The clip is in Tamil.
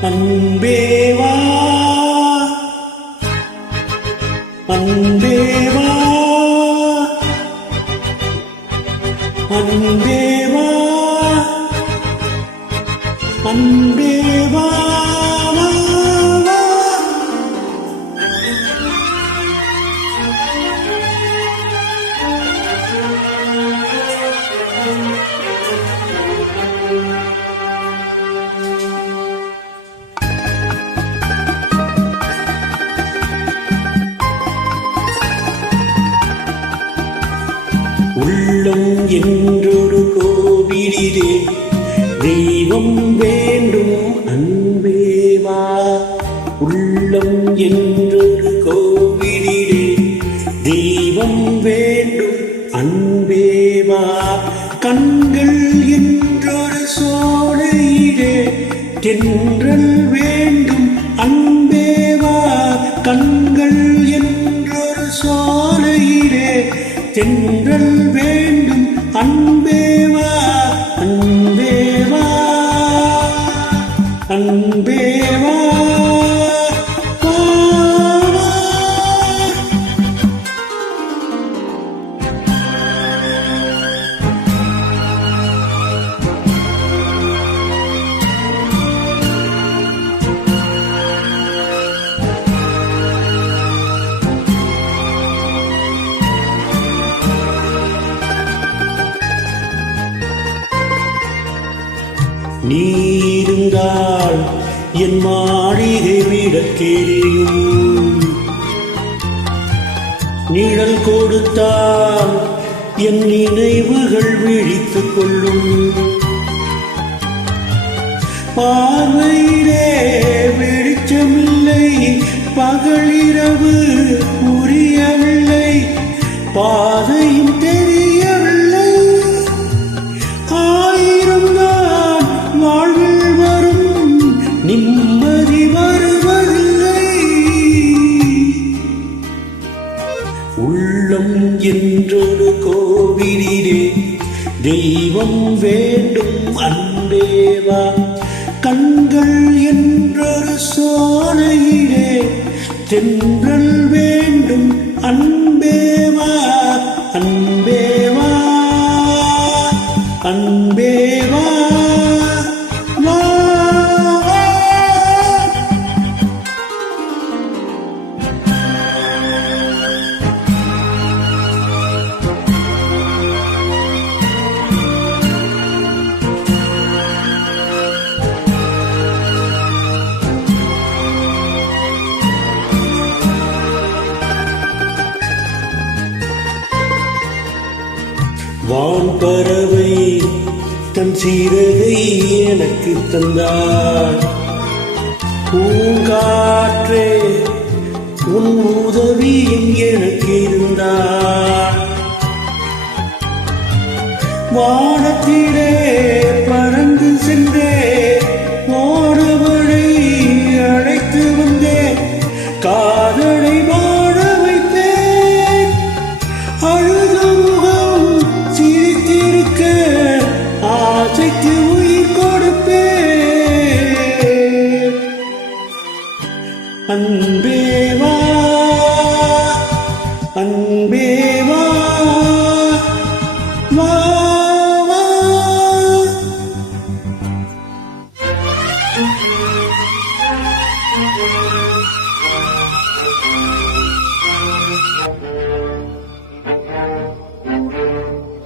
அன்பேவா அன்பேவா அன்பேவா அன்பேவா என்றொரு கோவிலே தெய்வம் வேண்டும் அன்பேவா உள்ளம் என்றொரு கோவிலே தெய்வம் வேண்டும் அன்பேவா கண்கள் என்றொரு சோலையிலே தென்றல் வேண்டும் அன்பேவா கண்கள் என்றொரு சோ தென்றல் வேண்டும். அன்பேவா அன்பேவா. அன்பேவா. நீ என் மாளிகை விடத் தெரியும் நிழல் கொடுத்தால் என் நினைவுகள் விழித்துக் கொள்ளும். பார்வையிலே வெளிச்சமில்லை பகலிரவு புரியவில்லை பா என்றொரு கோவிலே தெய்வம் வேண்டும் அன்பேவா. கண்கள் என்றொரு சோலையிலே தென்றல் வேண்டும் அன்பேவா. அன்பேவா அன்பேவா. வான் பறவை தன் சீரகை எனக்கு தந்தாள். பூங்காற்றே உன் உதவியும் எனக்கு இருந்தாள். வானத்திலே பறந்து சென்றே அன்பே